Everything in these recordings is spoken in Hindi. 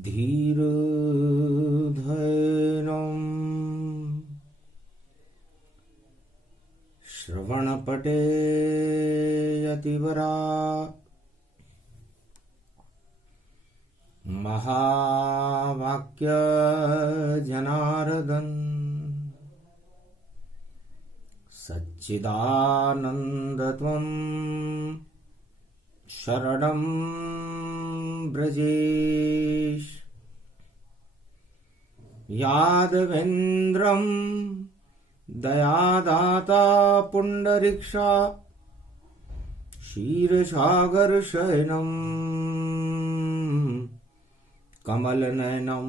धीरधैर्यम् श्रवणपटे यतिवरा महावाक्य जनार्दन सच्चिदानन्दत्वं शरणं ब्रजेश यादवेन्द्रं दयादाता पुण्डरीक्षा क्षीरसागरशयनं कमलनयनं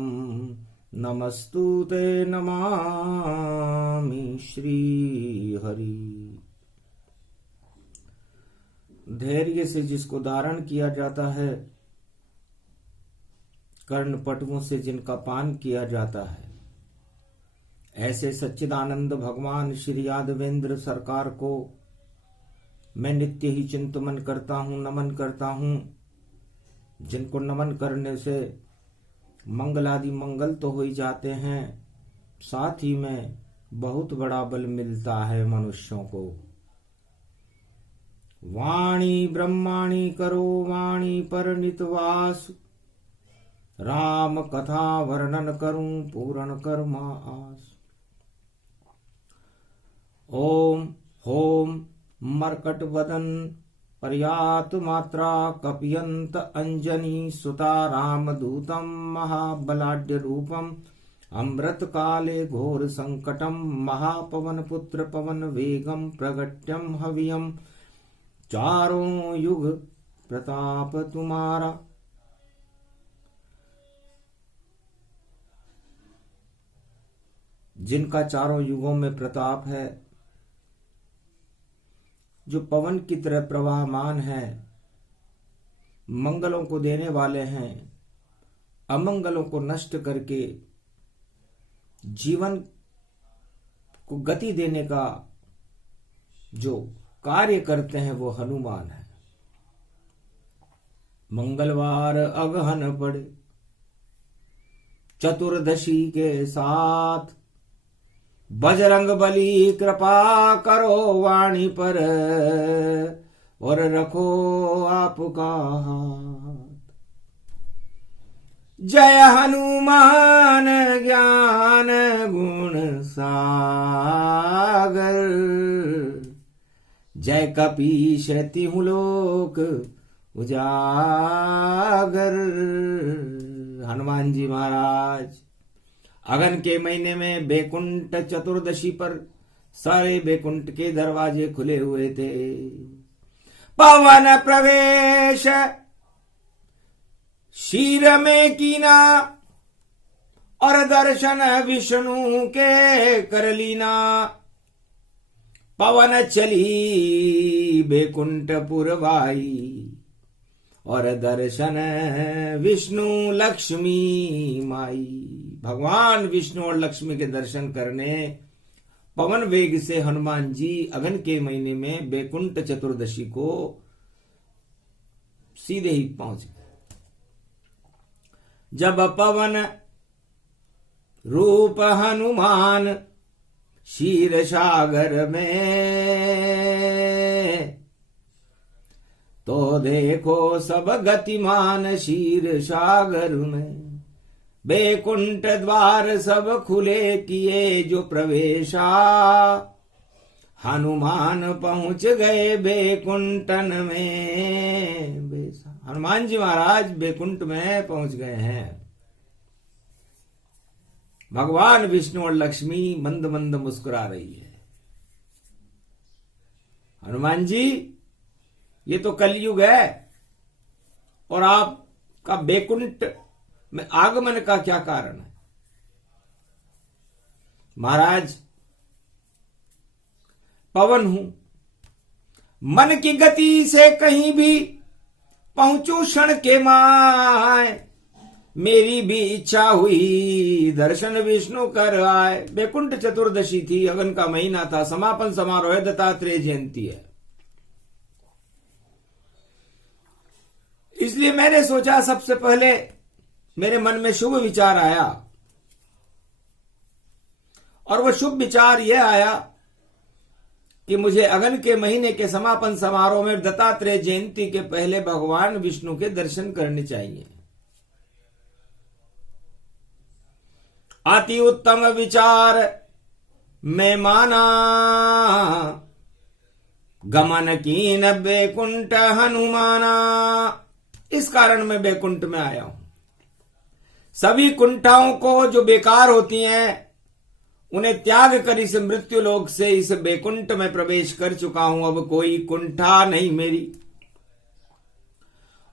नमस्तुते नमामि श्रीहरि। धैर्य से जिसको धारण किया जाता है, कर्णपटुओं से जिनका पान किया जाता है, ऐसे सच्चिदानंद भगवान श्री यादवेंद्र सरकार को मैं नित्य ही चिंतन करता हूं, नमन करता हूं। जिनको नमन करने से मंगल आदि मंगल तो हो ही जाते हैं, साथ ही में बहुत बड़ा बल मिलता है मनुष्यों को। वाणी ब्रह्माणी करो वाणी पर नितवास, राम कथा वर्णन करूं पूर्ण कर्मा आस। ओम होम मरकट वदन पर्यात मात्रा कपियंत अंजनी सुता रामदूतम महाबलाढ्य रूपम अमृत काले घोर संकटम महापवन पुत्र पवन वेगम प्रगट्यम हवियम चारों युग प्रताप तुम्हारा। जिनका चारों युगों में प्रताप है, जो पवन की तरह प्रवाहमान है, मंगलों को देने वाले हैं, अमंगलों को नष्ट करके जीवन को गति देने का जो कार्य करते हैं वो हनुमान है। मंगलवार अगहन पड़े चतुर्दशी के साथ, बजरंग बली कृपा करो वाणी पर और रखो आपका हाथ। जय हनुमान ज्ञान गुण सागर, जय कपीश तिहु लोक उजागर। हनुमान जी महाराज अगन के महीने में बैकुंठ चतुर्दशी पर सारे बैकुंठ के दरवाजे खुले हुए थे। पवन प्रवेश शीर में कीना और दर्शन विष्णु के कर लीना। पवन चली बैकुंठ पुरवाई और दर्शन विष्णु लक्ष्मी माई। भगवान विष्णु और लक्ष्मी के दर्शन करने पवन वेग से हनुमान जी अगन के महीने में बैकुंठ चतुर्दशी को सीधे ही पहुंच गए। जब पवन रूप हनुमान क्षीर सागर में, तो देखो सब गतिमान क्षीर सागर में। बैकुंठ द्वार सब खुले किए जो प्रवेशा, हनुमान पहुंच गए बैकुंठन में बेसा। हनुमान जी महाराज बैकुंठ में पहुंच गए हैं। भगवान विष्णु और लक्ष्मी मंद मंद मुस्कुरा रही है। हनुमान जी, ये तो कलयुग है और आपका बैकुंठ में आगमन का क्या कारण है? महाराज, पवन हूं, मन की गति से कहीं भी पहुंचू क्षण के माय। मेरी भी इच्छा हुई दर्शन विष्णु कर आए। बैकुंठ चतुर्दशी थी, अगन का महीना था, समापन समारोह है, दत्तात्रेय जयंती है। इसलिए मैंने सोचा सबसे पहले मेरे मन में शुभ विचार आया, और वह शुभ विचार यह आया कि मुझे अगन के महीने के समापन समारोह में दत्तात्रेय जयंती के पहले भगवान विष्णु के दर्शन करने चाहिए। अति उत्तम विचार में माना, गमन कीन बैकुंठ हनुमाना। इस कारण मैं बैकुंठ में आया हूं। सभी कुंठाओं को जो बेकार होती हैं उन्हें त्याग कर इस मृत्यु लोक से इस बैकुंठ में प्रवेश कर चुका हूं। अब कोई कुंठा नहीं मेरी,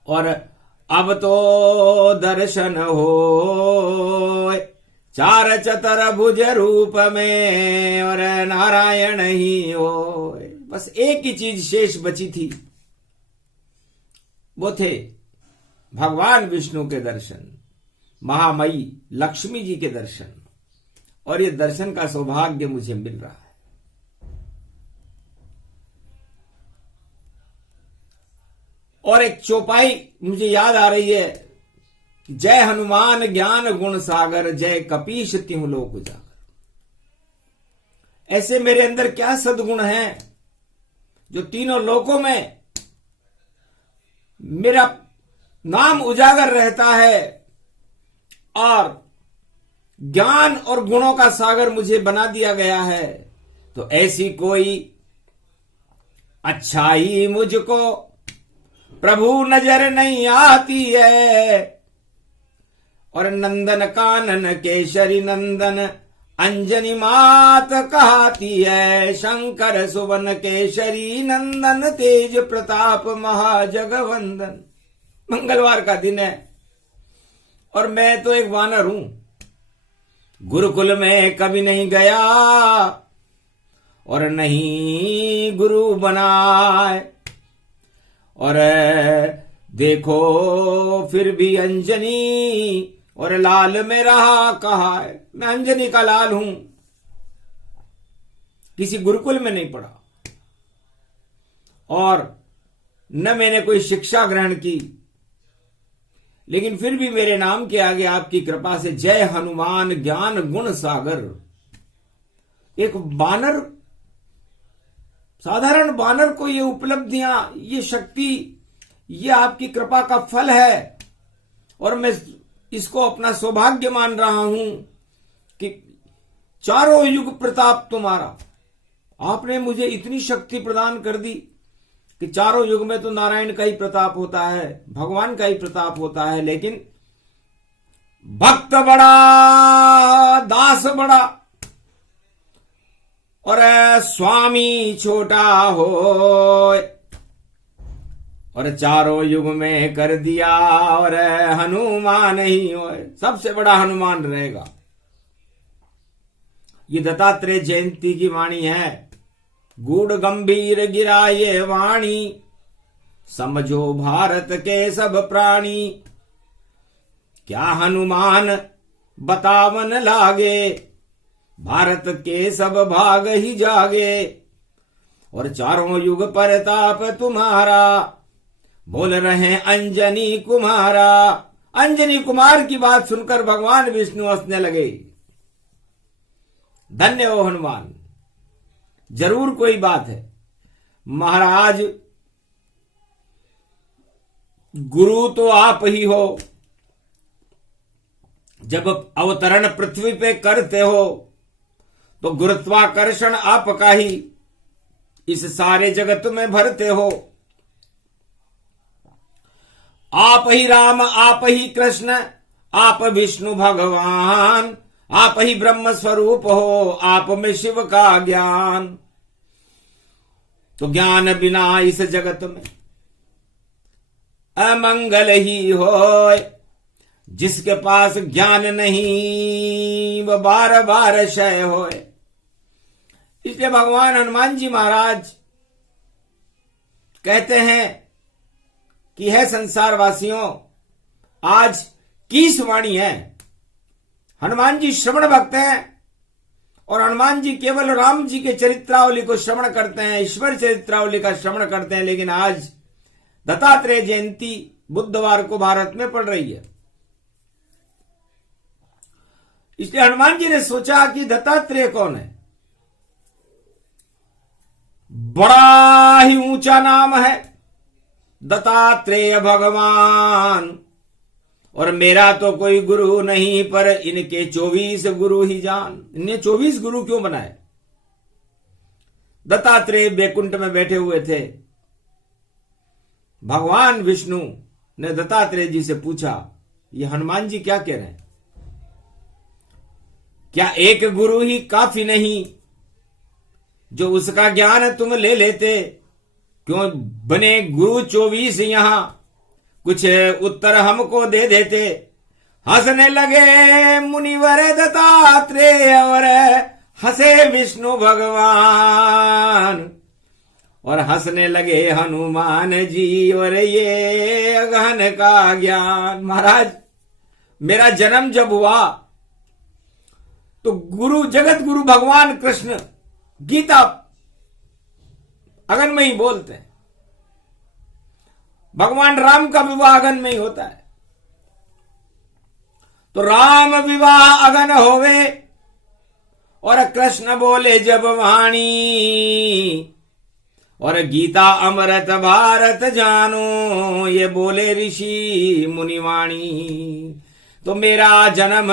और अब तो दर्शन हो चार चतर भुज रूप में, और नारायण ही हो। बस एक ही चीज शेष बची थी, वो थे भगवान विष्णु के दर्शन, महामयी लक्ष्मी जी के दर्शन, और ये दर्शन का सौभाग्य मुझे मिल रहा है। और एक चौपाई मुझे याद आ रही है, जय हनुमान ज्ञान गुण सागर, जय कपीश तिहु लोक उजागर। ऐसे मेरे अंदर क्या सद्गुण हैं जो तीनों लोकों में मेरा नाम उजागर रहता है, और ज्ञान और गुणों का सागर मुझे बना दिया गया है। तो ऐसी कोई अच्छाई मुझको प्रभु नजर नहीं आती है। और नंदन कानन केशरी नंदन अंजनी मात कहती है, शंकर सुवन केशरी नंदन तेज प्रताप महाजगवंदन। मंगलवार का दिन है और मैं तो एक वानर हूं, गुरुकुल में कभी नहीं गया और नहीं गुरु बनाए। और देखो फिर भी अंजनी और लाल में रहा कहा है। मैं अंजनी का लाल हूं, किसी गुरुकुल में नहीं पढ़ा और न मैंने कोई शिक्षा ग्रहण की, लेकिन फिर भी मेरे नाम के आगे आपकी कृपा से जय हनुमान ज्ञान गुण सागर। एक बानर, साधारण बानर को ये उपलब्धियां, ये शक्ति, ये आपकी कृपा का फल है, और मैं इसको अपना सौभाग्य मान रहा हूं कि चारों युग प्रताप तुम्हारा। आपने मुझे इतनी शक्ति प्रदान कर दी कि चारों युग में तो नारायण का ही प्रताप होता है, भगवान का ही प्रताप होता है, लेकिन भक्त बड़ा दास बड़ा और स्वामी छोटा हो, और चारों युग में कर दिया और हनुमान ही हो। सबसे बड़ा हनुमान रहेगा। ये दत्तात्रेय जयंती की वाणी है। गूढ़ गंभीर गिरा ये वाणी, समझो भारत के सब प्राणी। क्या हनुमान बतावन लागे, भारत के सब भाग ही जागे। और चारों युग परताप तुम्हारा, बोल रहे अंजनी कुमारा। अंजनी कुमार की बात सुनकर भगवान विष्णु हंसने लगे। धन्य हो हनुमान, जरूर कोई बात है। महाराज गुरु तो आप ही हो, जब अवतरण पृथ्वी पे करते हो तो गुरुत्वाकर्षण आपका ही इस सारे जगत में भरते हो। आप ही राम, आप ही कृष्ण, आप विष्णु भगवान, आप ही ब्रह्म स्वरूप हो, आप में शिव का ज्ञान। तो ज्ञान बिना इस जगत में अमंगल ही हो। जिसके पास ज्ञान नहीं वह बार बार क्षय होए। इसलिए भगवान हनुमान जी महाराज कहते हैं कि है संसार वासियों, आज किस वाणी है। हनुमान जी श्रवण भक्त हैं और हनुमान जी केवल राम जी के चरित्रावली को श्रवण करते हैं, ईश्वर चरित्रावली का श्रवण करते हैं। लेकिन आज दत्तात्रेय जयंती बुधवार को भारत में पड़ रही है। इसलिए हनुमान जी ने सोचा कि दत्तात्रेय कौन है, बड़ा ही ऊंचा नाम है दत्तात्रेय भगवान, और मेरा तो कोई गुरु नहीं, पर इनके 24 गुरु ही जान। इन्हें 24 गुरु क्यों बनाए? दत्तात्रेय बैकुंठ में बैठे हुए थे। भगवान विष्णु ने दत्तात्रेय जी से पूछा, ये हनुमान जी क्या कह रहे हैं? क्या एक गुरु ही काफी नहीं जो उसका ज्ञान तुम ले लेते? क्यों बने गुरु 24 यहां? कुछ उत्तर हमको दे देते। हंसने लगे मुनिवर दत्तात्रेय और हंसे विष्णु भगवान, और हंसने लगे हनुमान जी और ये अगहन का ज्ञान। महाराज, मेरा जन्म जब हुआ तो गुरु, जगत गुरु भगवान कृष्ण गीता अगन में ही बोलते हैं। भगवान राम का विवाह अगन में ही होता है। तो राम विवाह अगन होवे और कृष्ण बोले जब वाणी, और गीता अमृत भारत जानो, ये बोले ऋषि मुनिवाणी। तो मेरा जन्म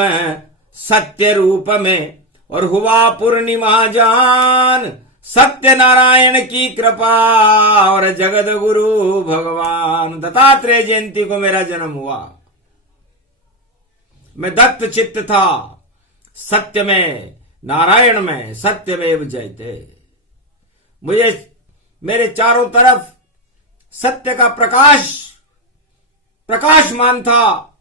सत्य रूप में और हुआ पूर्णिमा जान, सत्य नारायण की कृपा और जगत गुरु भगवान। दत्तात्रेय जयंती को मेरा जन्म हुआ। मैं दत्त चित्त था, सत्य में, नारायण में, सत्यमेव जयते। मुझे मेरे चारों तरफ सत्य का प्रकाशमान था।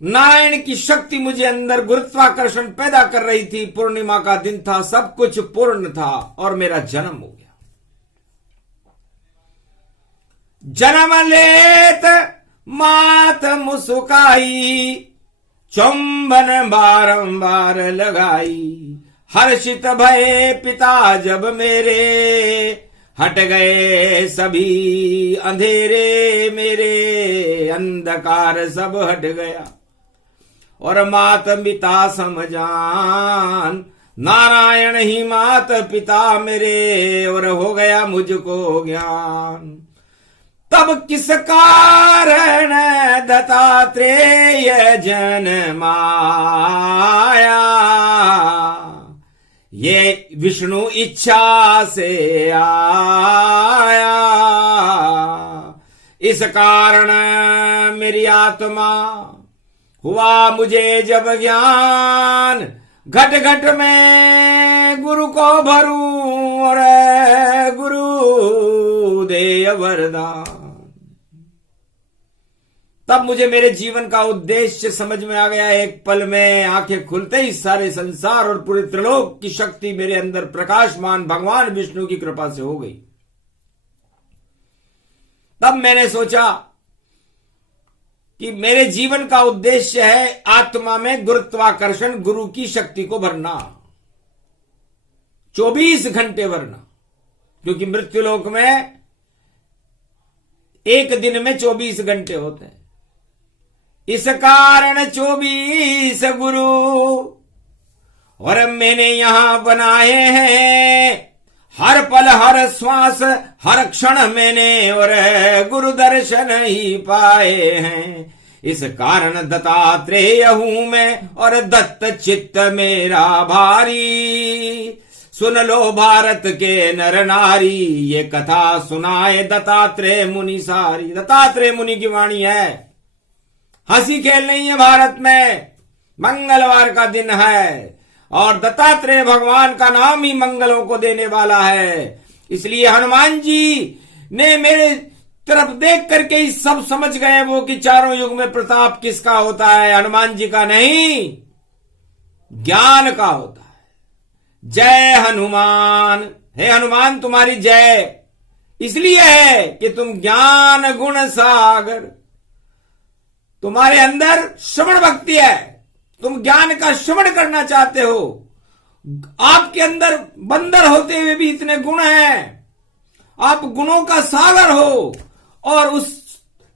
नारायण की शक्ति मुझे अंदर गुरुत्वाकर्षण पैदा कर रही थी। पूर्णिमा का दिन था, सब कुछ पूर्ण था और मेरा जन्म हो गया। जन्म लेत मात मुस्काई, चुंबन बारंबार लगाई। हर्षित भये पिता जब मेरे, हट गए सभी अंधेरे मेरे। अंधकार सब हट गया और मात पिता समझान, नारायण ही मात पिता मेरे, और हो गया मुझको ज्ञान। तब किस कारण दत्तात्रेय जन्माया, ये विष्णु इच्छा से आया। इस कारण मेरी आत्मा हुआ मुझे जब ज्ञान, घट घट में गुरु को भरूं और गुरु दे वरदान। तब मुझे मेरे जीवन का उद्देश्य समझ में आ गया। एक पल में आंखें खुलते ही सारे संसार और पूरे त्रिलोक की शक्ति मेरे अंदर प्रकाशमान भगवान विष्णु की कृपा से हो गई। तब मैंने सोचा कि मेरे जीवन का उद्देश्य है आत्मा में गुरुत्वाकर्षण, गुरु की शक्ति को भरना, 24 घंटे भरना। क्योंकि मृत्युलोक में एक दिन में 24 घंटे होते हैं। इस कारण 24 गुरु और मैंने यहां बनाए हैं। हर पल हर श्वास हर क्षण मैंने और गुरु दर्शन ही पाए हैं। इस कारण दत्तात्रेय हूं मैं और दत्त चित्त मेरा भारी। सुन लो भारत के नर नारी, ये कथा सुनाए दत्तात्रेय मुनि सारी। दत्तात्रेय मुनि की वाणी है, हंसी खेल नहीं है। भारत में मंगलवार का दिन है और दत्तात्रेय भगवान का नाम ही मंगलों को देने वाला है। इसलिए हनुमान जी ने मेरे तरफ देख करके ही सब समझ गए वो कि चारों युग में प्रताप किसका होता है, हनुमान जी का नहीं, ज्ञान का होता है। जय हनुमान। हे हनुमान, तुम्हारी जय इसलिए है कि तुम ज्ञान गुण सागर, तुम्हारे अंदर श्रवण भक्ति है, तुम ज्ञान का श्रवण करना चाहते हो। आपके अंदर बंदर होते हुए भी इतने गुण हैं, आप गुणों का सागर हो और उस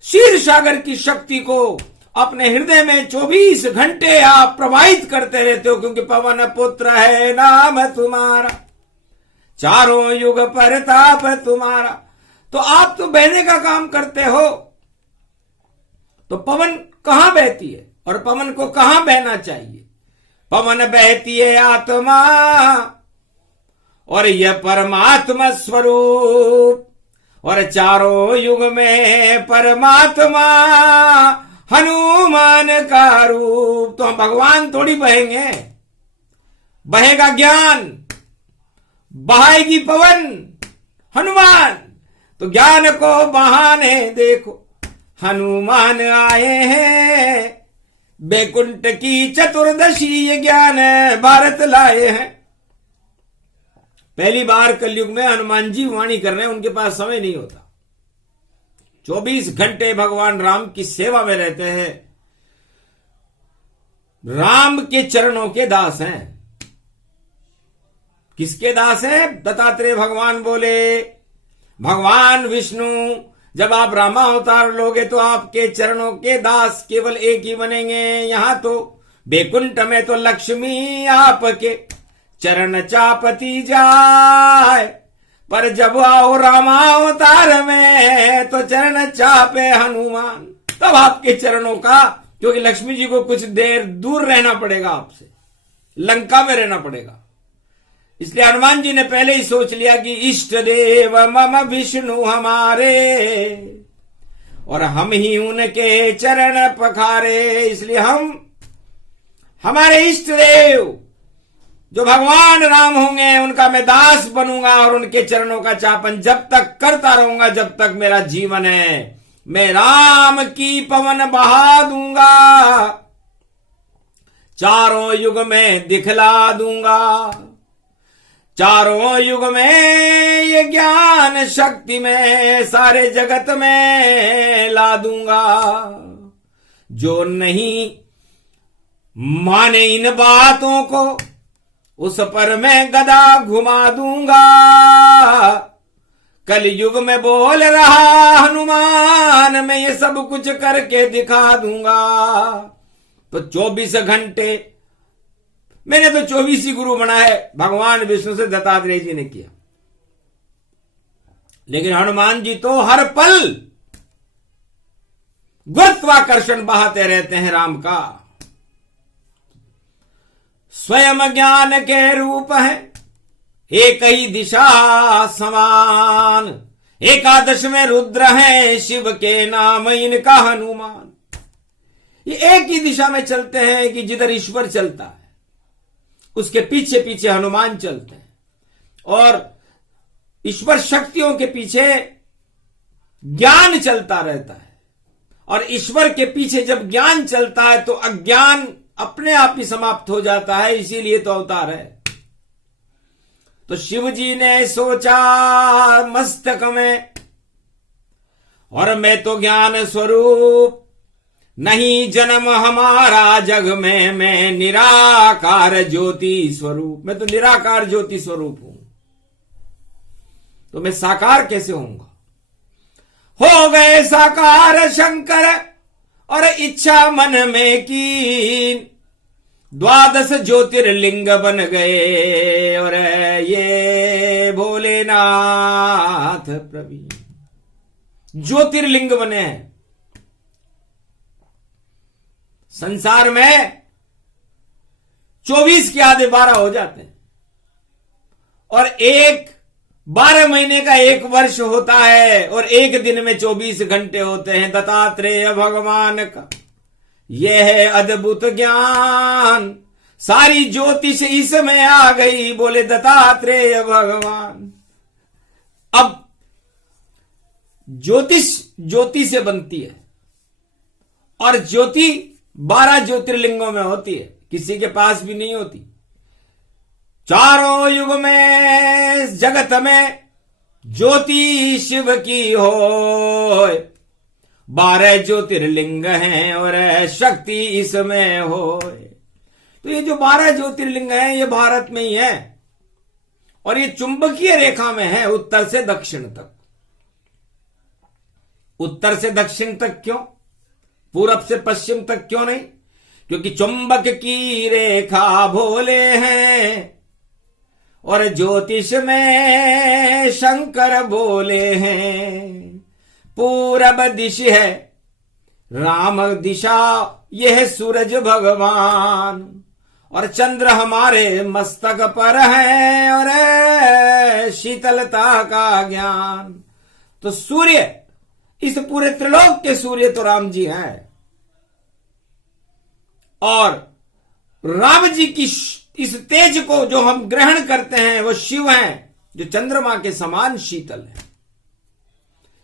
क्षीर सागर की शक्ति को अपने हृदय में 24 घंटे आप प्रवाहित करते रहते हो, क्योंकि पवन पुत्र है नाम तुम्हारा, चारों युग परताप तुम्हारा। तो आप तो बहने का काम करते हो, तो पवन कहां बहती है और पवन को कहां बहना चाहिए? पवन बहती है आत्मा, और यह परमात्मा स्वरूप, और चारों युग में परमात्मा हनुमान का रूप। तो हम भगवान थोड़ी बहेंगे, बहेगा ज्ञान, बहाएगी पवन हनुमान। तो ज्ञान को बहाने देखो हनुमान आए हैं, बैकुंठ की चतुर्दशी ये ज्ञान भारत लाए हैं। पहली बार कलयुग में हनुमान जी वाणी कर रहे हैं, उनके पास समय नहीं होता, 24 घंटे भगवान राम की सेवा में रहते हैं, राम के चरणों के दास हैं। किसके दास हैं? दत्तात्रेय भगवान बोले, भगवान विष्णु जब आप रामावतार लोगे तो आपके चरणों के दास केवल एक ही बनेंगे। यहां तो बैकुंठ में तो लक्ष्मी आपके चरण चापती जाए, पर जब आओ रामावतार में तो चरण चापे हनुमान। तब आपके चरणों का, क्योंकि लक्ष्मी जी को कुछ देर दूर रहना पड़ेगा आपसे, लंका में रहना पड़ेगा, इसलिए हनुमान जी ने पहले ही सोच लिया कि इष्ट देव मम विष्णु हमारे, और हम ही उनके चरण पखारे। इसलिए हम हमारे इष्ट देव जो भगवान राम होंगे उनका मैं दास बनूंगा, और उनके चरणों का चापन जब तक करता रहूंगा जब तक मेरा जीवन है। मैं राम की पवन बहा दूंगा, चारों युग में दिखला दूंगा, चारों युग में ये ज्ञान शक्ति में सारे जगत में ला दूंगा। जो नहीं माने इन बातों को उस पर मैं गदा घुमा दूंगा। कल युग में बोल रहा हनुमान, मैं ये सब कुछ करके दिखा दूंगा। तो 24 घंटे मैंने तो 24 ही गुरु बनाए, भगवान विष्णु से दत्तात्रेय जी ने किया, लेकिन हनुमान जी तो हर पल गुरुत्वाकर्षण बहाते रहते हैं राम का। स्वयं ज्ञान के रूप है, एक ही दिशा समान, एकादश में रुद्र है, शिव के नाम इनका हनुमान। ये एक ही दिशा में चलते हैं कि जिधर ईश्वर चलता है उसके पीछे पीछे हनुमान चलते हैं, और ईश्वर शक्तियों के पीछे ज्ञान चलता रहता है। और ईश्वर के पीछे जब ज्ञान चलता है तो अज्ञान अपने आप ही समाप्त हो जाता है, इसीलिए तो अवतार है। तो शिव जी ने सोचा मस्तक में, और मैं तो ज्ञान स्वरूप, नहीं जन्म हमारा जग में, मैं निराकार ज्योति स्वरूप, मैं तो निराकार ज्योति स्वरूप हूं, तो मैं साकार कैसे होऊंगा? हो गए साकार शंकर और इच्छा मन में की, 12 ज्योतिर्लिंग बन गए, और ये भोलेनाथ प्रवीण ज्योतिर्लिंग बने हैं। संसार में 24 के आधे 12 हो जाते हैं, और 12 महीने का 1 वर्ष होता है, और एक दिन में 24 घंटे होते हैं। दत्तात्रेय भगवान का यह है अद्भुत ज्ञान, सारी ज्योतिष इसमें आ गई, बोले दत्तात्रेय भगवान। अब ज्योतिष ज्योति से बनती है, और ज्योति 12 ज्योतिर्लिंगों में होती है, किसी के पास भी नहीं होती। चारों युग में जगत में ज्योति शिव की हो, 12 ज्योतिर्लिंग हैं और शक्ति इसमें हो। तो ये जो 12 ज्योतिर्लिंग हैं ये भारत में ही है, और ये चुंबकीय रेखा में है, उत्तर से दक्षिण तक। उत्तर से दक्षिण तक क्यों? पूरब से पश्चिम तक क्यों नहीं? क्योंकि चुंबक की रेखा भोले हैं और ज्योतिष में शंकर बोले हैं। पूरब दिश है राम दिशा, यह सूरज भगवान और चंद्र हमारे मस्तक पर है और शीतलता का ज्ञान। तो सूर्य, इस पूरे त्रिलोक के सूर्य तो राम जी हैं और राम जी की इस तेज को जो हम ग्रहण करते हैं वो शिव हैं, जो चंद्रमा के समान शीतल है।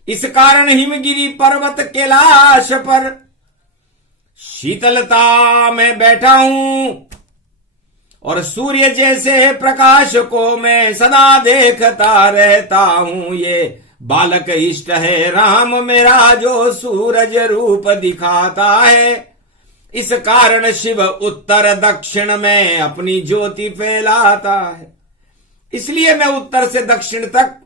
इस कारण हिमगिरी पर्वत कैलाश पर शीतलता में बैठा हूं और सूर्य जैसे प्रकाश को मैं सदा देखता रहता हूं। ये बालक इष्ट है राम मेरा, जो सूरज रूप दिखाता है। इस कारण शिव उत्तर दक्षिण में अपनी ज्योति फैलाता है। इसलिए मैं उत्तर से दक्षिण तक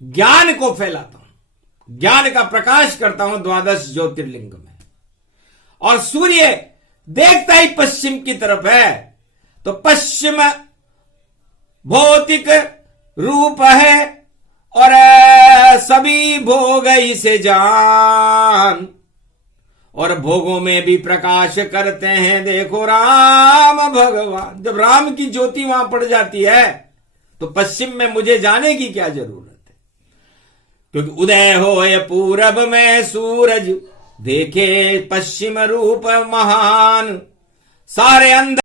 ज्ञान को फैलाता हूं, ज्ञान का प्रकाश करता हूं 12 ज्योतिर्लिंग में। और सूर्य देखता ही पश्चिम की तरफ है, तो पश्चिम भौतिक रूप है और सभी भोग इसे जान, और भोगों में भी प्रकाश करते हैं। देखो राम भगवान, जब राम की ज्योति वहां पड़ जाती है तो पश्चिम में मुझे जाने की क्या जरूरत है? क्योंकि उदय होए पूरब में सूरज, देखे पश्चिम रूप महान। सारे अंदर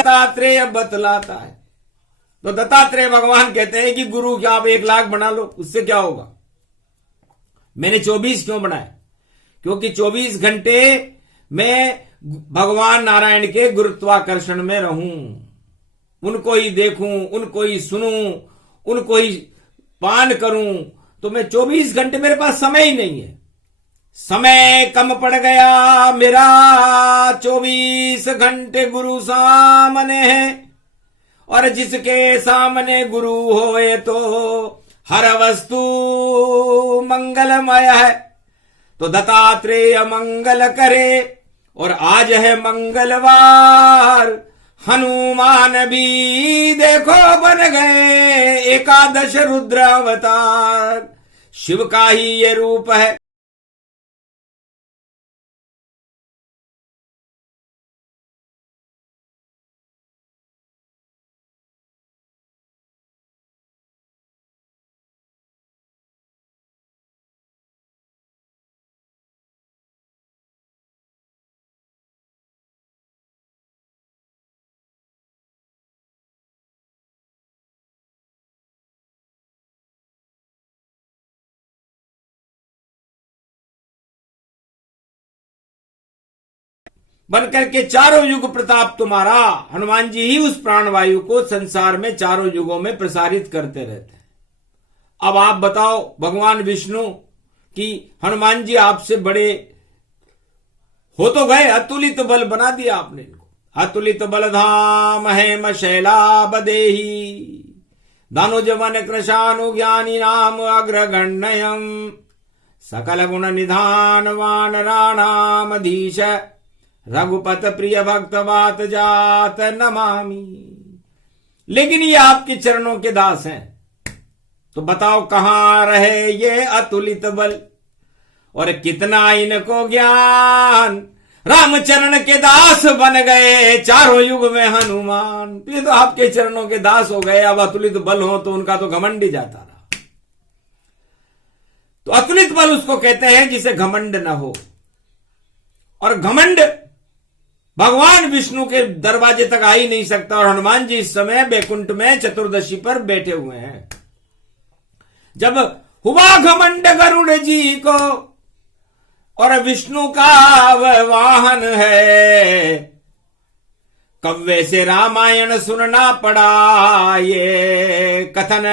दत्तात्रेय बतलाता है। तो दत्तात्रेय भगवान कहते हैं कि गुरु क्या आप 1 लाख बना लो, उससे क्या होगा? मैंने 24 क्यों बनाया? क्योंकि 24 घंटे मैं भगवान नारायण के गुरुत्वाकर्षण में रहूं, उनको ही देखूं, उनको ही सुनूं, उनको ही पान करूं। तो मैं 24 घंटे, मेरे पास समय ही नहीं है, समय कम पड़ गया मेरा। 24 घंटे गुरु सामने है और जिसके सामने गुरु होए तो हर वस्तु मंगलमय है। तो दत्तात्रेय मंगल करे, और आज है मंगलवार। हनुमान भी देखो बन गए 11 रुद्र अवतार, शिव का ही ये रूप है। बनकर के चारों युग प्रताप तुम्हारा। हनुमान जी ही उस प्राणवायु को संसार में चारों युगों में प्रसारित करते रहते हैं। अब आप बताओ भगवान विष्णु कि हनुमान जी आपसे बड़े हो तो गए, अतुलित बल बना दिया आपने इनको। अतुलित बलधाम हेम शैलाबदेही दानुजवन कृशानुज्ञानी नाम अग्रगण्यम सकल गुण निधान वानराणामधीश रघुपत प्रिय भक्त बात जात नमामि। लेकिन ये आपके चरणों के दास हैं, तो बताओ कहां रहे ये अतुलित बल और कितना इनको ज्ञान। रामचरण के दास बन गए चारों युग में हनुमान। ये तो आपके चरणों के दास हो गए, अब अतुलित बल हो तो उनका तो घमंड ही जाता रहा। तो अतुलित बल उसको कहते हैं जिसे घमंड न हो। और घमंड भगवान विष्णु के दरवाजे तक आ ही नहीं सकता। और हनुमान जी इस समय बैकुंठ में चतुर्दशी पर बैठे हुए हैं। जब हुआ घमंड गरुड़ जी को और विष्णु का वह वाहन है, कव्वे से रामायण सुनना पड़ा, ये कथन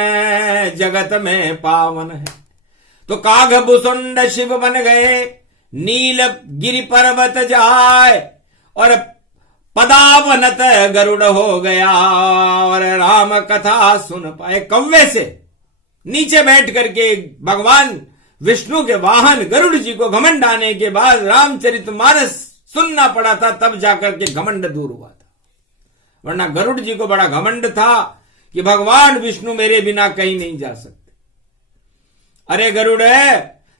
जगत में पावन है। तो काघ भुसुंड शिव बन गए, नील गिरि पर्वत जाए और पदावनत गरुड़ हो गया और राम कथा सुन पाए। कव्वे से नीचे बैठ करके भगवान विष्णु के वाहन गरुड़ जी को घमंड आने के बाद रामचरितमानस सुनना पड़ा था, तब जाकर के घमंड दूर हुआ था। वरना गरुड़ जी को बड़ा घमंड था कि भगवान विष्णु मेरे बिना कहीं नहीं जा सकते। अरे गरुड़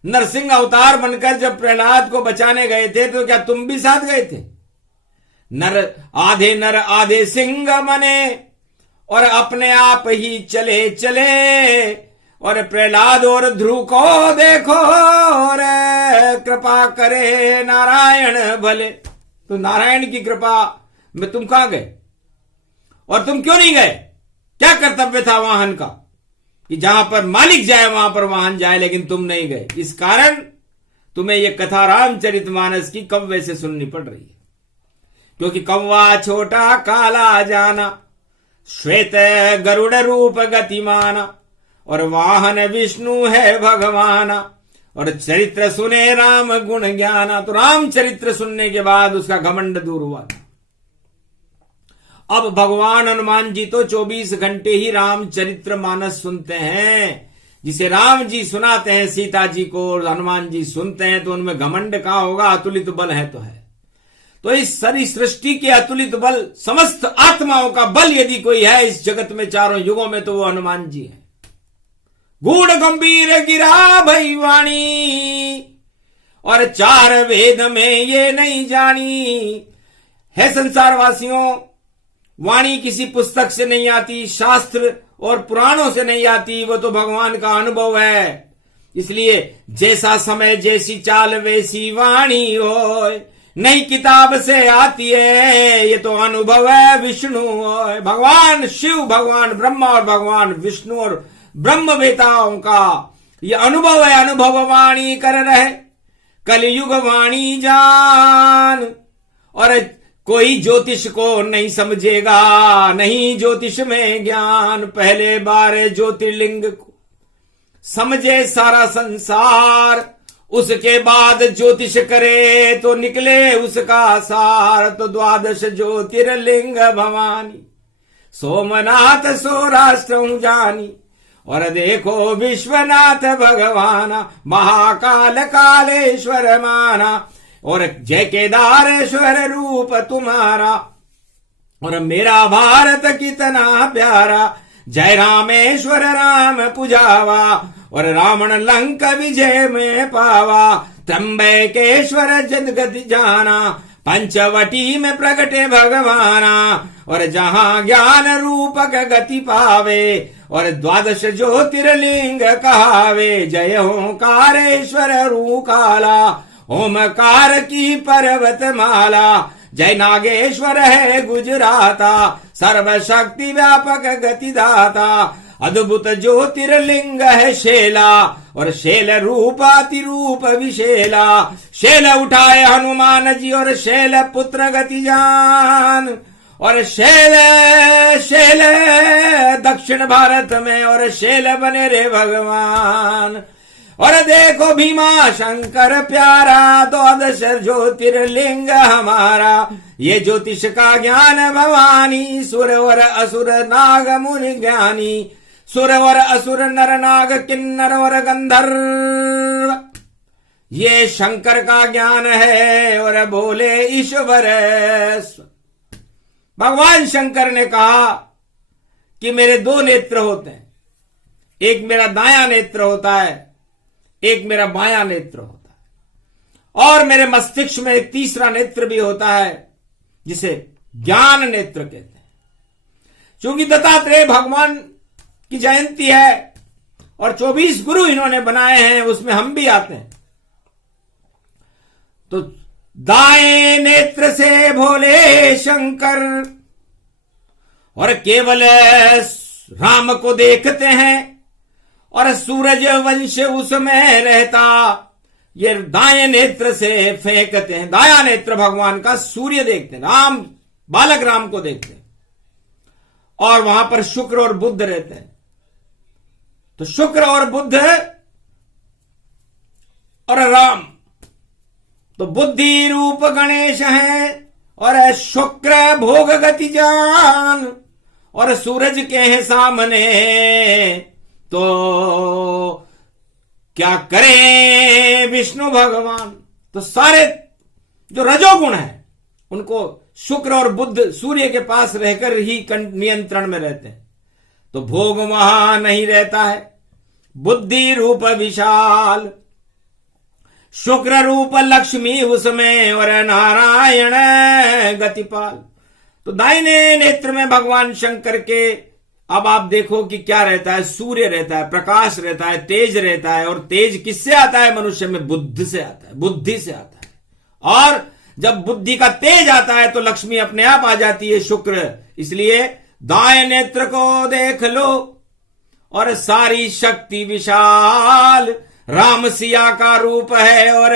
नरसिंह अवतार बनकर जब प्रहलाद को बचाने गए थे तो क्या तुम भी साथ गए थे? नर आधे सिंह बने और अपने आप ही चले चले। और प्रहलाद और ध्रुव को देखो और कृपा करे नारायण भले। तो नारायण की कृपा में तुम कहां गए और तुम क्यों नहीं गए? क्या कर्तव्य था वाहन का कि जहां पर मालिक जाए वहां पर वाहन जाए, लेकिन तुम नहीं गए। इस कारण तुम्हें यह कथा रामचरितमानस की कव्वे से सुननी पड़ रही है। क्योंकि कौवा छोटा काला जाना, श्वेत गरुड़ रूप गतिमाना, और वाहन विष्णु है भगवाना, और चरित्र सुने राम गुण ज्ञाना। तो राम चरित्र सुनने के बाद उसका घमंड दूर हुआ था। अब भगवान हनुमान जी तो 24 घंटे ही राम चरित्र मानस सुनते हैं। जिसे राम जी सुनाते हैं सीता जी को और हनुमान जी सुनते हैं, तो उनमें घमंड कहां होगा? अतुलित बल है तो है। तो इस सारी सृष्टि के अतुलित बल, समस्त आत्माओं का बल यदि कोई है इस जगत में चारों युगों में, तो वो हनुमान जी है। गूढ़ गंभीर गिरा भई वाणी और चार वेद में ये नहीं जानी। है संसार वासियों, वाणी किसी पुस्तक से नहीं आती, शास्त्र और पुराणों से नहीं आती, वो तो भगवान का अनुभव है। इसलिए जैसा समय जैसी चाल वैसी वाणी हो, नई किताब से आती है, ये तो अनुभव है विष्णु। भगवान शिव, भगवान ब्रह्मा और भगवान विष्णु और ब्रह्म वेताओं का ये अनुभव है। अनुभव वाणी कर रहे कलयुग वाणी जान। और कोई ज्योतिष को नहीं समझेगा, नहीं ज्योतिष में ज्ञान। पहले बार ज्योतिर्लिंग को समझे सारा संसार, उसके बाद ज्योतिष करे तो निकले उसका सार। तो द्वादश ज्योतिर्लिंग भवानी, सोमनाथ सौराष्ट्र जानी, और देखो विश्वनाथ भगवाना, महाकाल कालेश्वर माना, और जय केदारेश्वर रूप तुम्हारा, और मेरा भारत कितना प्यारा। जय रामेश्वर राम पुजावा, और रावण लंक विजय में पावा। त्र्यंबकेश्वर जगत जाना, पंचवटी में प्रगटे भगवाना, और जहां ज्ञान रूपक गति पावे, और द्वादश ज्योतिर्लिंग कहावे। जय ओंकारेश्वर रूकाला, ओमकार की पर्वत माला। जय नागेश्वर है गुजराता, सर्वशक्ति व्यापक गति दाता। अद्भुत ज्योतिर्लिंग है शेला, और शेल रूपाति रूप विशेला। शेल उठाए हनुमान जी और शेल पुत्र गति जान, और शेल दक्षिण भारत में, और शेल बने रे भगवान। और देखो भीमा शंकर प्यारा, द्वादश ज्योतिर्लिंग हमारा। ये ज्योतिष का ज्ञान भवानी, सुरवर असुर नाग मुनि ज्ञानी। सुरवर असुर नर नाग किन्नर और गंधर्व, ये शंकर का ज्ञान है और बोले ईश्वर। भगवान शंकर ने कहा कि मेरे दो नेत्र होते हैं, एक मेरा दायां नेत्र होता है, एक मेरा बायां नेत्र होता है, और मेरे मस्तिष्क में एक तीसरा नेत्र भी होता है जिसे ज्ञान नेत्र कहते हैं। क्योंकि दत्तात्रेय भगवान की जयंती है और 24 गुरु इन्होंने बनाए हैं, उसमें हम भी आते हैं। तो दाएं नेत्र से भोले शंकर और केवल राम को देखते हैं और सूरज वंश उसमें रहता, ये दाएं नेत्र से फेंकते हैं। दाया नेत्र भगवान का सूर्य देखते हैं, राम बालक राम को देखते हैं, और वहां पर शुक्र और बुध रहते हैं। तो शुक्र और बुध और राम, तो बुद्धि रूप गणेश है और शुक्र भोग गति जान, और सूरज के हैं सामने, तो क्या करें विष्णु भगवान। तो सारे जो रजोगुण है उनको शुक्र और बुध सूर्य के पास रहकर ही नियंत्रण में रहते हैं। तो भोग वहां नहीं रहता है। बुद्धि रूप विशाल, शुक्र रूप लक्ष्मी उसमें, और नारायण गतिपाल। तो दाहिने नेत्र में भगवान शंकर के अब आप देखो कि क्या रहता है, सूर्य रहता है, प्रकाश रहता है, तेज रहता है। और तेज किससे आता है मनुष्य में? बुद्धि से आता है, बुद्धि से आता है। और जब बुद्धि का तेज आता है तो लक्ष्मी अपने आप आ जाती है, शुक्र। इसलिए दाएं नेत्र को देख लो और सारी शक्ति विशाल, राम सिया का रूप है और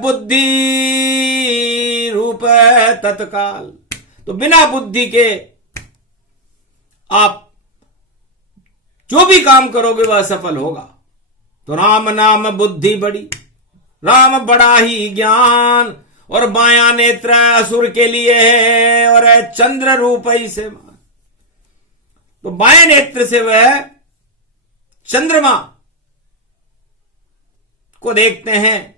बुद्धि रूप तत्काल। तो बिना बुद्धि के आप जो भी काम करोगे वह सफल होगा। तो राम नाम बुद्धि बड़ी, राम बड़ा ही ज्ञान, और बायां नेत्र असुर के लिए है और चंद्र रूप ही से मान। तो बाएं नेत्र से वह चंद्रमा को देखते हैं,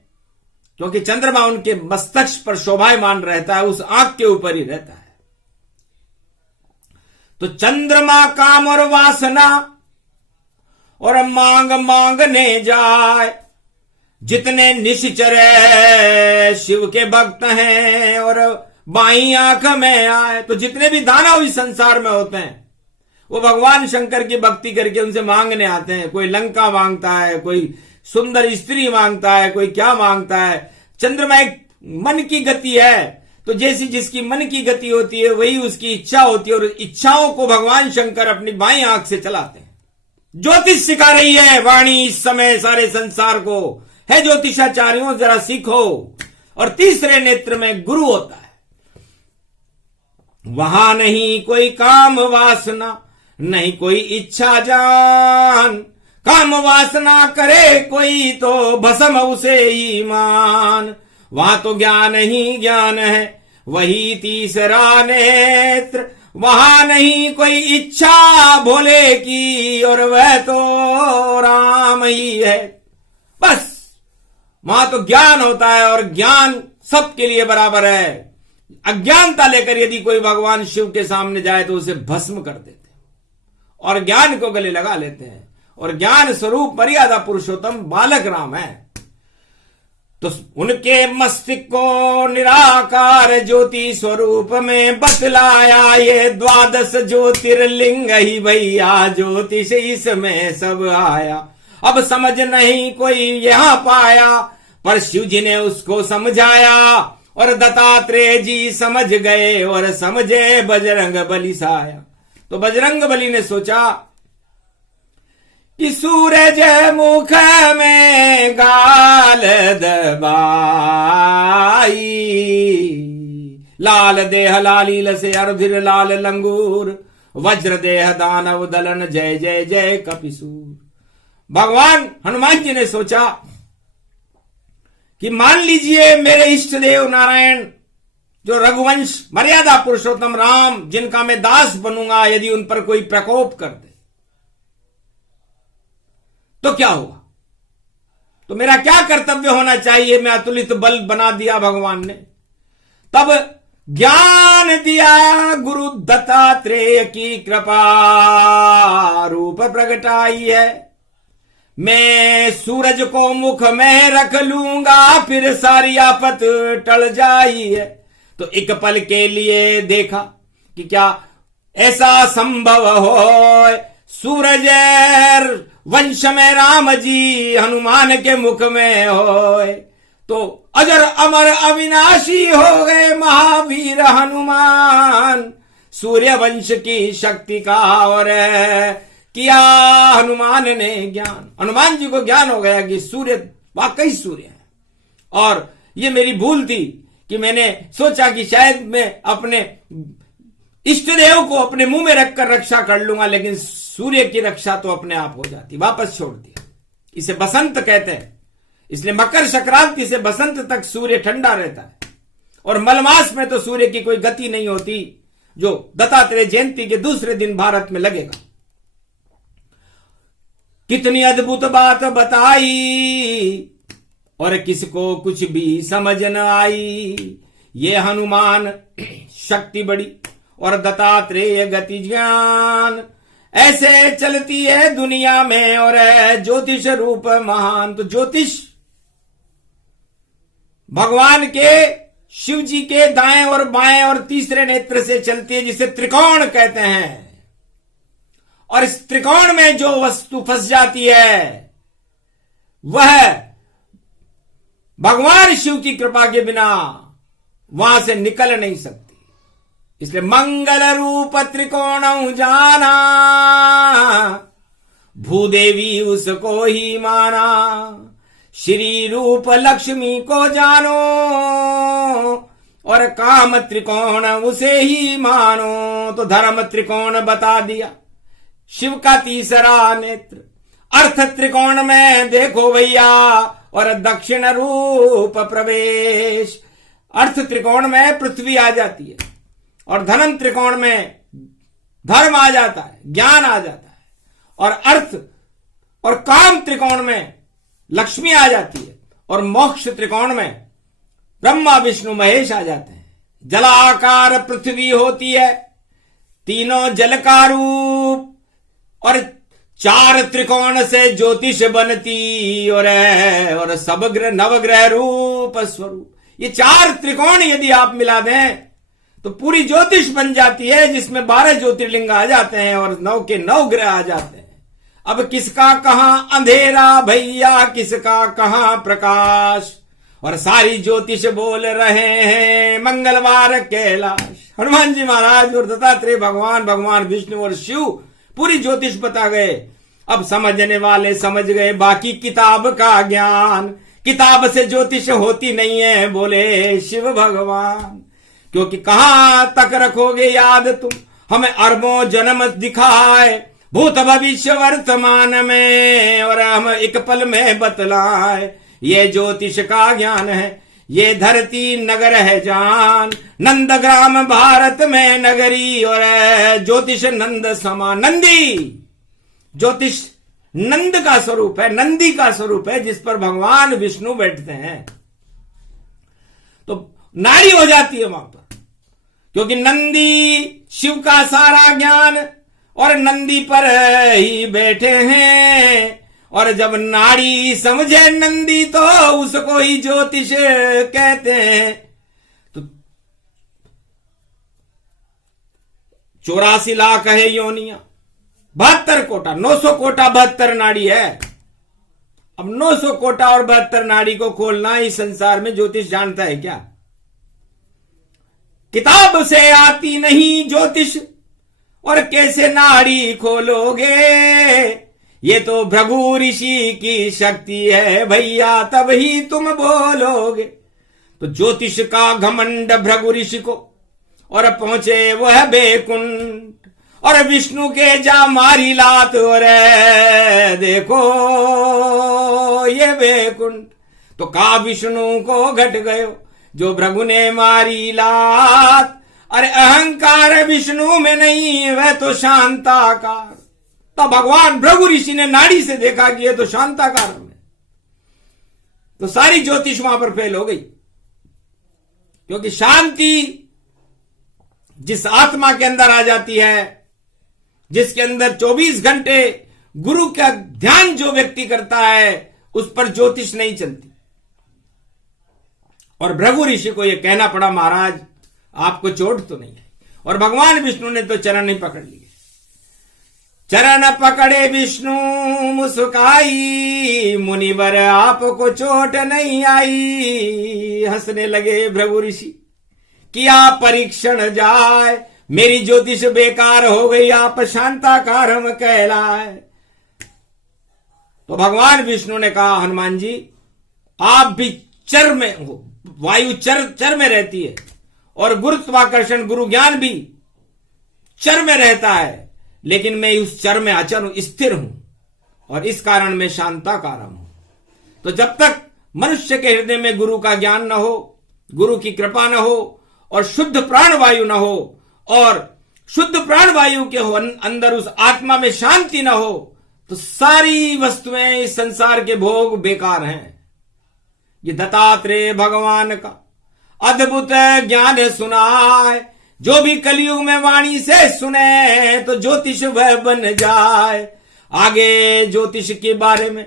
क्योंकि चंद्रमा उनके मस्तक पर शोभायमान रहता है, उस आंख के ऊपर ही रहता है। तो चंद्रमा काम और वासना और मांग मांगने जाए, जितने निश्चर शिव के भक्त हैं और बाई आंख में आए। तो जितने भी दानव इस संसार में होते हैं वो भगवान शंकर की भक्ति करके उनसे मांगने आते हैं। कोई लंका मांगता है, कोई सुंदर स्त्री मांगता है, कोई क्या मांगता है। चंद्रमा एक मन की गति है, तो जैसी जिसकी मन की गति होती है वही उसकी इच्छा होती है, और इच्छाओं को भगवान शंकर अपनी बाईं आंख से चलाते हैं। ज्योतिष सिखा रही है वाणी इस समय सारे संसार को, है ज्योतिषाचार्यों जरा सीखो। और तीसरे नेत्र में गुरु होता है, वहां नहीं कोई काम वासना, नहीं कोई इच्छा जान। काम वासना करे कोई तो भस्म उसे ईमान। वहां तो ज्ञान ही ज्ञान है, वही तीसरा नेत्र। वहां नहीं कोई इच्छा भोले की, और वह तो राम ही है। बस वहां तो ज्ञान होता है, और ज्ञान सबके लिए बराबर है। अज्ञानता लेकर यदि कोई भगवान शिव के सामने जाए तो उसे भस्म कर देते हैं और ज्ञान को गले लगा लेते हैं। और ज्ञान स्वरूप मर्यादा पुरुषोत्तम बालक राम है। तो उनके मस्तिष्क को निराकार ज्योति स्वरूप में बतलाया, ये द्वादश ज्योतिर्लिंग ही भैया, ज्योतिष इसमें सब आया। अब समझ नहीं कोई यहां पाया, पर शिव जी ने उसको समझाया, और दत्तात्रेय जी समझ गए और समझे बजरंग बली साया। तो बजरंग बली ने सोचा कि सूरज मुख में गाल दबाई, लाल देह लालील से अर्धिर लाल लंगूर, वज्र देह दानव दलन जय जय जय कपिसूर। भगवान हनुमान जी ने सोचा कि मान लीजिए मेरे इष्ट देव नारायण जो रघुवंश मर्यादा पुरुषोत्तम राम जिनका मैं दास बनूंगा, यदि उन पर कोई प्रकोप कर दे तो क्या होगा? तो मेरा क्या कर्तव्य होना चाहिए? मैं अतुलित बल बना दिया भगवान ने। तब ज्ञान दिया गुरु दत्तात्रेय की कृपा रूप प्रगटाई है। मैं सूरज को मुख में रख लूंगा, फिर सारी आफत टल जाई है। तो एक पल के लिए देखा कि क्या ऐसा संभव हो। सूरज वंश में राम जी हनुमान के मुख में होए, तो अजर अमर अविनाशी हो गए महावीर हनुमान। सूर्य वंश की शक्ति का और किया हनुमान ने ज्ञान। हनुमान जी को ज्ञान हो गया कि सूर्य वाकई सूर्य है, और ये मेरी भूल थी कि मैंने सोचा कि शायद मैं अपने इष्ट देव को अपने मुंह में रखकर रक्षा कर लूंगा, लेकिन सूर्य की रक्षा तो अपने आप हो जाती। वापस छोड़ दिया। इसे बसंत कहते हैं, इसलिए मकर संक्रांति से बसंत तक सूर्य ठंडा रहता है, और मलमास में तो सूर्य की कोई गति नहीं होती, जो दत्तात्रेय जयंती के दूसरे दिन भारत में लगेगा। कितनी अद्भुत बात बताई और किसको कुछ भी समझ न आई। ये हनुमान शक्ति बड़ी और दत्तात्रेय गति ज्ञान, ऐसे चलती है दुनिया में और ज्योतिष रूप महान। तो ज्योतिष भगवान के शिव जी के दाएं और बाएं और तीसरे नेत्र से चलती है, जिसे त्रिकोण कहते हैं। और इस त्रिकोण में जो वस्तु फंस जाती है वह भगवान शिव की कृपा के बिना वहां से निकल नहीं सकती। इसलिए मंगल रूप त्रिकोण जाना, भूदेवी उसको ही माना। श्री रूप लक्ष्मी को जानो और काम त्रिकोण उसे ही मानो। तो धर्म त्रिकोण बता दिया, शिव का तीसरा नेत्र। अर्थ त्रिकोण में देखो भैया, और दक्षिण रूप प्रवेश। अर्थ त्रिकोण में पृथ्वी आ जाती है, और धर्म त्रिकोण में धर्म आ जाता है, ज्ञान आ जाता है। और अर्थ और काम त्रिकोण में लक्ष्मी आ जाती है, और मोक्ष त्रिकोण में ब्रह्मा विष्णु महेश आ जाते हैं। जलाकार पृथ्वी होती है, तीनों जल का रूप, और चार त्रिकोण से ज्योतिष बनती और सब ग्रह नवग्रह रूप स्वरूप। ये चार त्रिकोण यदि आप मिला दें तो पूरी ज्योतिष बन जाती है, जिसमें 12 ज्योतिर्लिंग आ जाते हैं और 9 के 9 ग्रह आ जाते हैं। अब किसका कहां अंधेरा भैया, किसका कहां प्रकाश, और सारी ज्योतिष बोल रहे हैं मंगलवार कैलाश। हनुमान जी महाराज और दत्तात्रेय भगवान, भगवान विष्णु और शिव पूरी ज्योतिष बता गए। अब समझने वाले समझ गए, बाकी किताब का ज्ञान। किताब से ज्योतिष होती नहीं है, बोले शिव भगवान। क्योंकि कहां तक रखोगे याद तुम, हमें अरबों जन्म दिखाए भूत भविष्य वर्तमान में, और हम एक पल में बतलाए। ये ज्योतिष का ज्ञान है, ये धरती नगर है जान। नंदग्राम भारत में नगरी, और ज्योतिष नंद समा। नंदी ज्योतिष नंद का स्वरूप है, नंदी का स्वरूप है, जिस पर भगवान विष्णु बैठते हैं। तो नारी हो जाती है वहां पर, क्योंकि नंदी शिव का सारा ज्ञान और नंदी पर ही बैठे हैं। और जब नारी समझे नंदी तो उसको ही ज्योतिष कहते हैं। तो 84 लाख है योनिया, 72 कोटा, 900 कोटा 72 नाड़ी है। अब 900 कोटा और 72 नाड़ी को खोलना इस संसार में ज्योतिष जानता है क्या? किताब से आती नहीं ज्योतिष, और कैसे नाड़ी खोलोगे? ये तो भृगु ऋषि की शक्ति है भैया, तब ही तुम बोलोगे। तो ज्योतिष का घमंड भृगु ऋषि को, और पहुंचे वह बैकुंठ, और विष्णु के जा मारी लात, और देखो ये वैकुंठ। तो का विष्णु को घट गयो जो भृगु ने मारी लात। अरे अहंकार विष्णु में नहीं, वह तो शांताकार। तो भगवान भृगु ऋषि ने नाड़ी से देखा कि ये तो शांताकार में, तो सारी ज्योतिष वहां पर फेल हो गई। क्योंकि शांति जिस आत्मा के अंदर आ जाती है, जिसके अंदर 24 घंटे गुरु का ध्यान जो व्यक्ति करता है, उस पर ज्योतिष नहीं चलती। और भृगु ऋषि को यह कहना पड़ा, महाराज आपको चोट तो नहीं है। और भगवान विष्णु ने तो चरण ही पकड़ लिए। चरण पकड़े विष्णु मुस्काई, मुनिवर आपको चोट नहीं आई। हंसने लगे भृगु ऋषि, किया परीक्षण जाए, मेरी ज्योतिष बेकार हो गई, आप शांताकारम कहलाए। तो भगवान विष्णु ने कहा, हनुमान जी आप भी चर में हो, वायु चर में रहती है, और गुरुत्वाकर्षण गुरु ज्ञान भी चर में रहता है, लेकिन मैं उस चर में अचर हूं, स्थिर हूं, और इस कारण मैं शांताकारम हूं। तो जब तक मनुष्य के हृदय में गुरु का ज्ञान न हो, गुरु की कृपा न हो, और शुद्ध प्राणवायु न हो, और शुद्ध प्राणवायु के अंदर उस आत्मा में शांति न हो, तो सारी वस्तुएं इस संसार के भोग बेकार हैं। ये दत्तात्रेय भगवान का अद्भुत ज्ञान सुनाए, जो भी कलयुग में वाणी से सुने, तो ज्योतिष वह बन जाए। आगे ज्योतिष के बारे में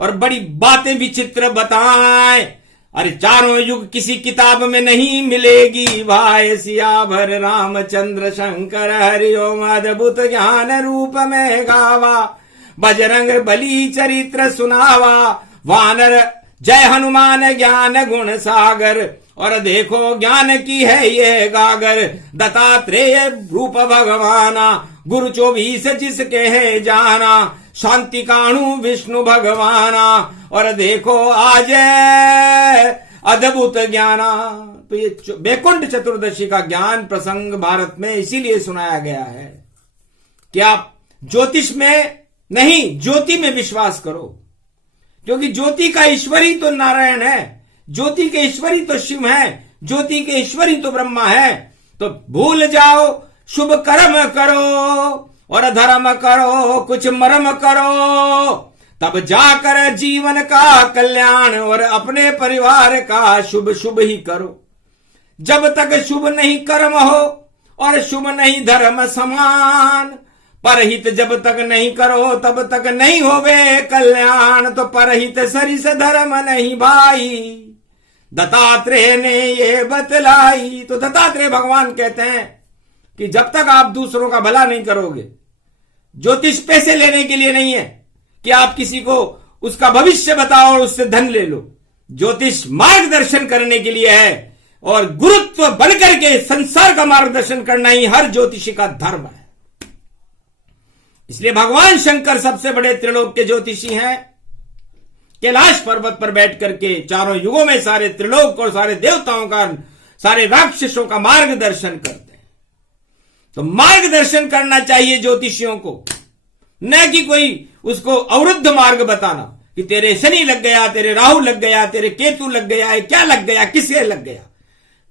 और बड़ी बातें विचित्र बताएं। अरे चारों युग किसी किताब में नहीं मिलेगी भाई। सियावर रामचंद्र शंकर हरिओम अद्भुत ज्ञान रूप में गावा, बजरंग बली चरित्र सुनावा, वानर जय हनुमान ज्ञान गुण सागर। और देखो ज्ञान की है ये गागर, दत्तात्रेय रूप भगवाना, गुरु 24 जिसके है जाना, शांति काणु विष्णु भगवाना। और देखो आज अद्भुत ज्ञाना। तो ये वैकुंठ चतुर्दशी का ज्ञान प्रसंग भारत में इसीलिए सुनाया गया है कि आप ज्योतिष में नहीं, ज्योति में विश्वास करो, क्योंकि ज्योति का ईश्वरी तो नारायण है, ज्योति के ईश्वरी तो शिव है, ज्योति के ईश्वरी तो ब्रह्मा है। तो भूल जाओ शुभ कर्म करो और धर्म करो, कुछ मर्म करो, तब जाकर जीवन का कल्याण और अपने परिवार का शुभ शुभ ही करो। जब तक शुभ नहीं कर्म हो और शुभ नहीं धर्म समान, परहित जब तक नहीं करो तब तक नहीं होवे कल्याण। तो परहित सरिस धर्म नहीं भाई, दत्तात्रेय ने ये बतलाई। तो दत्तात्रेय भगवान कहते हैं कि जब तक आप दूसरों का भला नहीं करोगे, ज्योतिष पैसे लेने के लिए नहीं है कि आप किसी को उसका भविष्य बताओ और उससे धन ले लो। ज्योतिष मार्गदर्शन करने के लिए है, और गुरुत्व बनकर के संसार का मार्गदर्शन करना ही हर ज्योतिषी का धर्म है। इसलिए भगवान शंकर सबसे बड़े त्रिलोक के ज्योतिषी हैं। कैलाश पर्वत पर बैठ करके चारों युगों में सारे त्रिलोक और सारे देवताओं का, सारे राक्षसों का मार्गदर्शन करते हैं। तो मार्गदर्शन करना चाहिए ज्योतिषियों को, न कि कोई उसको अवरुद्ध मार्ग बताना कि तेरे शनि लग गया, तेरे राहु लग गया, तेरे केतु लग गया है, क्या लग गया, किसके लग गया।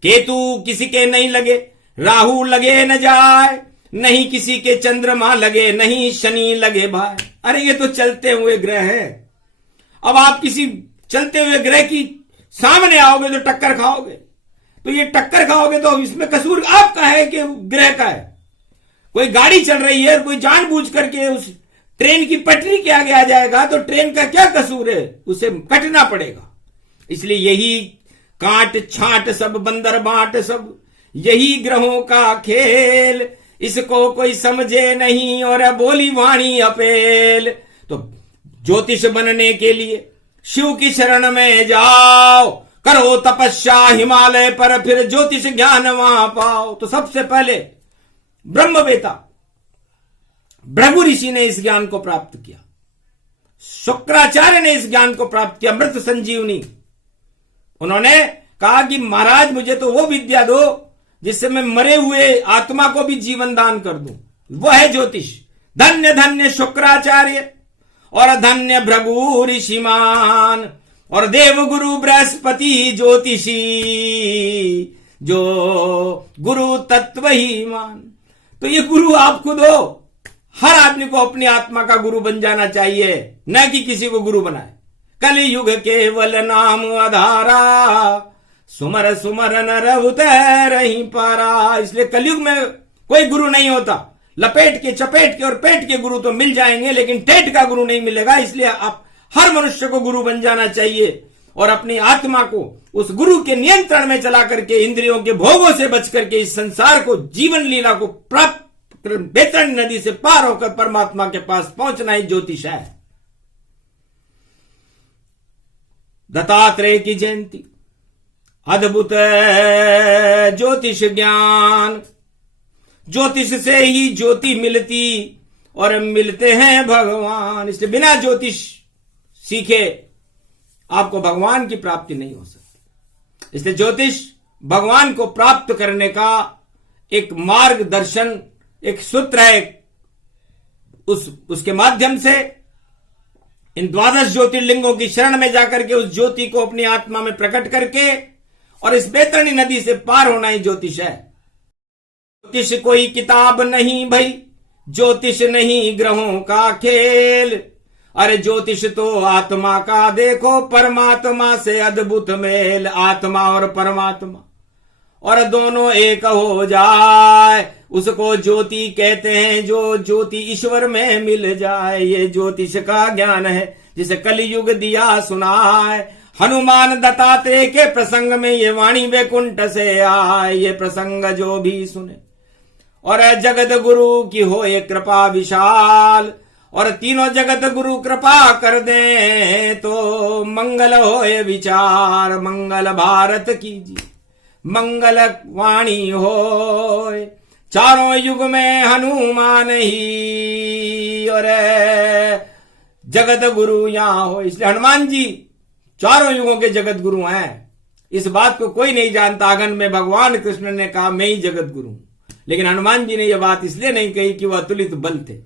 केतु किसी के नहीं लगे, राहु लगे न जाए, नहीं किसी के चंद्रमा लगे, नहीं शनि लगे भाई। अरे ये तो चलते हुए ग्रह है। अब आप किसी चलते हुए ग्रह की सामने आओगे तो टक्कर खाओगे, तो ये टक्कर खाओगे तो इसमें कसूर आपका है कि ग्रह का है। कोई गाड़ी चल रही है, कोई जानबूझ करके उस ट्रेन की पटरी के आगे आ जाएगा, तो ट्रेन का क्या कसूर है, उसे कटना पड़ेगा। इसलिए यही कांट छांट सब बंदर बांट सब, यही ग्रहों का खेल, इसको कोई समझे नहीं और बोली वाणी अपेल। तो ज्योतिष बनने के लिए शिव की शरण में जाओ, करो तपस्या हिमालय पर, फिर ज्योतिष ज्ञान वहां पाओ। तो सबसे पहले ब्रह्मवेता भृगु ऋषि ने इस ज्ञान को प्राप्त किया, शुक्राचार्य ने इस ज्ञान को प्राप्त किया, मृत संजीवनी। उन्होंने कहा कि महाराज मुझे तो वो विद्या दो जिससे मैं मरे हुए आत्मा को भी जीवन दान कर दूं। वो है ज्योतिष। धन्य धन्य शुक्राचार्य और धन्य भृगु ऋषिमान और देवगुरु बृहस्पति ज्योतिषी, जो गुरु तत्व ही मान। तो ये गुरु आप खुद हो। हर आदमी को अपनी आत्मा का गुरु बन जाना चाहिए, न कि किसी को गुरु बनाए। कलियुग केवल नाम आधारा, सुमर सुमर नर उतरहि पारा। इसलिए कलयुग में कोई गुरु नहीं होता। लपेट के, चपेट के और पेट के गुरु तो मिल जाएंगे, लेकिन टेट का गुरु नहीं मिलेगा। इसलिए आप हर मनुष्य को गुरु बन जाना चाहिए और अपनी आत्मा को उस गुरु के नियंत्रण में चला करके, इंद्रियों के भोगों से बच करके इस संसार को, जीवन लीला को प्राप्त, बैतरणी नदी से पार होकर परमात्मा के पास पहुंचना ही ज्योतिष है। दत्तात्रेय की जयंती, अद्भुत ज्योतिष ज्ञान। ज्योतिष से ही ज्योति मिलती और मिलते हैं भगवान। इसलिए बिना ज्योतिष सीखे आपको भगवान की प्राप्ति नहीं हो सकती। इसलिए ज्योतिष भगवान को प्राप्त करने का एक मार्गदर्शन, एक सूत्र है। उसके माध्यम से इन 12 ज्योतिर्लिंगों की शरण में जाकर के उस ज्योति को अपनी आत्मा में प्रकट करके और इस बैतरणी नदी से पार होना ही ज्योतिष है। ज्योतिष कोई किताब नहीं भाई, ज्योतिष नहीं ग्रहों का खेल। अरे ज्योतिष तो आत्मा का देखो, परमात्मा से अद्भुत मेल। आत्मा और परमात्मा और दोनों एक हो जाए, उसको ज्योति कहते हैं। जो ज्योति ईश्वर में मिल जाए, ये ज्योतिष का ज्ञान है जिसे कलियुग दिया सुनाए। हनुमान दत्तात्रेय के प्रसंग में ये वाणी वैकुंठ से आए, ये प्रसंग जो भी सुने और जगत गुरु की होए कृपा विशाल। और तीनों जगत गुरु कृपा कर दे तो मंगल होए विचार। मंगल भारत कीजिए, मंगल वाणी होए। चारों युग में हनुमान ही और जगत गुरु यहां हो। इसलिए हनुमान जी चारों युगों के जगत गुरु हैं। इस बात को कोई नहीं जानता। आगन में भगवान कृष्ण ने कहा मैं ही जगत गुरु हूं, लेकिन हनुमान जी ने यह बात इसलिए नहीं कही कि वह अतुलित बल थे।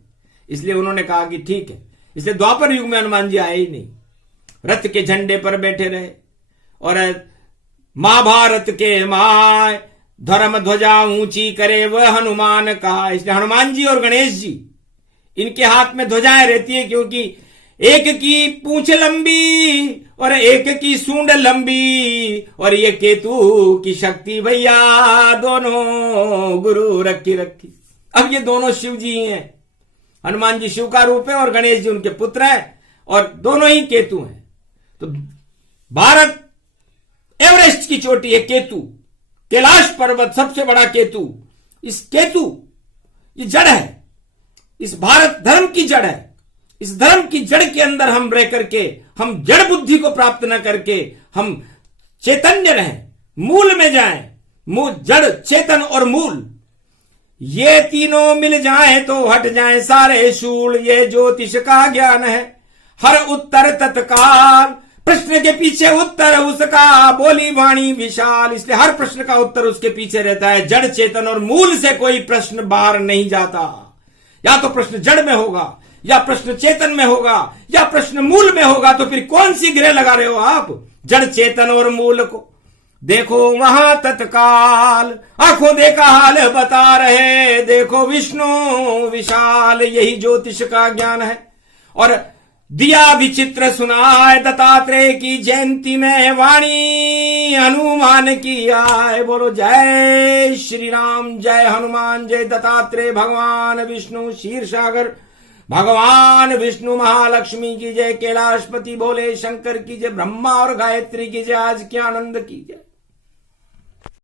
इसलिए उन्होंने कहा कि ठीक है। इसलिए द्वापर युग में हनुमान जी आए ही नहीं, रथ के झंडे पर बैठे रहे और महाभारत के माय धर्म ध्वजा ऊंची करे वह हनुमान कहा। इसलिए हनुमान जी और गणेश जी, इनके हाथ में ध्वजाएं रहती है, क्योंकि एक की पूंछ लंबी और एक की सूंड लंबी और ये केतु की शक्ति भैया, दोनों गुरु रखी। अब ये दोनों शिव जी हैं। हनुमान जी शिव का रूप है और गणेश जी उनके पुत्र हैं और दोनों ही केतु हैं। तो भारत एवरेस्ट की चोटी है केतु, कैलाश पर्वत सबसे बड़ा केतु। इस केतु ये जड़ है, इस भारत धर्म की जड़ है। इस धर्म की जड़ के अंदर हम रह करके, हम जड़ बुद्धि को प्राप्त न करके हम चैतन्य रहें, मूल में जाएं। जड़, चेतन और मूल, ये तीनों मिल जाएं तो हट जाएं सारे शूल। ये ज्योतिष का ज्ञान है। हर उत्तर तत्काल, प्रश्न के पीछे उत्तर उसका, बोली वाणी विशाल। इसलिए हर प्रश्न का उत्तर उसके पीछे रहता है। जड़, चेतन और मूल से कोई प्रश्न बाहर नहीं जाता। या तो प्रश्न जड़ में होगा, या प्रश्न चेतन में होगा, या प्रश्न मूल में होगा। तो फिर कौन सी ग्रह लगा रहे हो आप? जड़, चेतन और मूल को देखो वहां तत्काल। आंखों देखा हाल बता रहे, देखो विष्णु विशाल। यही ज्योतिष का ज्ञान है। और दिया विचित्र सुनाए दत्तात्रेय की जयंती में वाणी हनुमान की आए। बोलो जय श्री राम, जय हनुमान, जय दत्तात्रेय भगवान विष्णु क्षीरसागर भगवान विष्णु महालक्ष्मी की जय, कैलाशपति भोले शंकर की जय, ब्रह्मा और गायत्री की जय, आज के आनंद की जय।